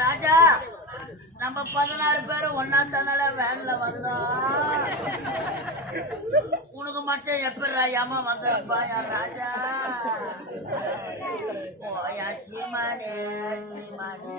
ராஜா நம்ம 16 பேரும் ஒன்னா தானால வேன்ல வந்தோம். உனக்கு மட்டும் எப்படா ஏமா வந்தப்பா என் ராஜா? ஓயா சீமானே சீமானே